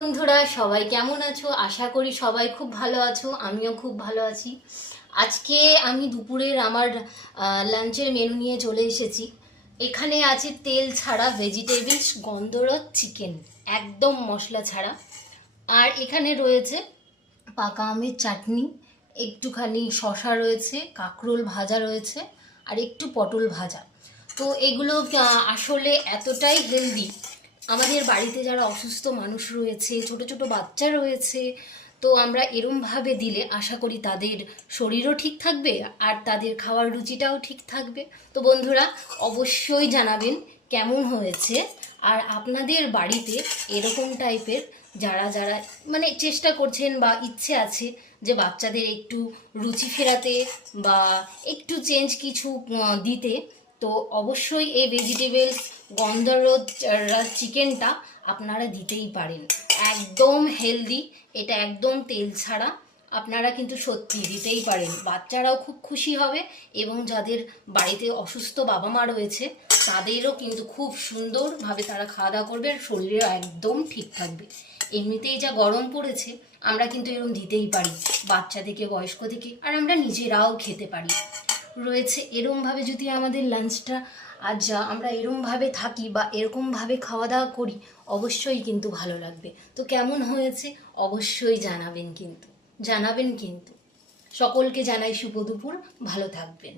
বন্ধুরা সবাই কেমন আছো? আশা করি সবাই খুব ভালো আছো, আমিও খুব ভালো আছি। আজকে আমি দুপুরের আমার লাঞ্চের মেনু নিয়ে চলে এসেছি। এখানে আছে তেল ছাড়া ভেজিটেবলস গন্ধরত চিকেন, একদম মশলা ছাড়া। আর এখানে রয়েছে পাকা আমের চাটনি, একটুখানি শসা রয়েছে, কাঁকরোল ভাজা রয়েছে, আর একটু পটল ভাজা। তো এগুলো আসলে এতটাই হেলদি। আমাদের বাড়িতে যারা অসুস্থ মানুষ রয়েছে, ছোট ছোট বাচ্চা রয়েছে, তো আমরা এরমভাবে দিলে আশা করি তাদের শরীরও ঠিক থাকবে আর তাদের খাওয়ার রুচিটাও ঠিক থাকবে। তো বন্ধুরা অবশ্যই জানাবেন কেমন হয়েছে। আর আপনাদের বাড়িতে এরকম টাইপের যারা যারা মানে চেষ্টা করছেন বা ইচ্ছে আছে যে বাচ্চাদের একটু রুচি ফেরাতে বা একটু চেঞ্জ কিছু দিতে, তো অবশ্যই এই ভেজিটেবলস গন্ধরোধ চিকেনটা আপনারা দিতেই পারেন। একদম হেলদি, এটা একদম তেল ছাড়া। আপনারা কিন্তু সত্যি দিতেই পারেন, বাচ্চারাও খুব খুশি হবে এবং যাদের বাড়িতে অসুস্থ বাবা মা রয়েছে তাদেরও কিন্তু খুব সুন্দরভাবে তারা খাওয়া দাওয়া করবে আর শরীরেও একদম ঠিক থাকবে। এমনিতেই যা গরম পড়েছে, আমরা কিন্তু এরকম দিতেই পারি, বাচ্চা থেকে বয়স্ক থেকে, আর আমরা নিজেরাও খেতে পারি। রয়েছে এরমভাবে যদি আমাদের লাঞ্চটা আজ আমরা এরমভাবে থাকি বা এরকমভাবে খাওয়া দাওয়া করি, অবশ্যই কিন্তু ভালো লাগবে। তো কেমন হয়েছে অবশ্যই জানাবেন কিন্তু, জানাবেন কিন্তু। সকলকে জানাই শুভ দুপুর, ভালো থাকবেন।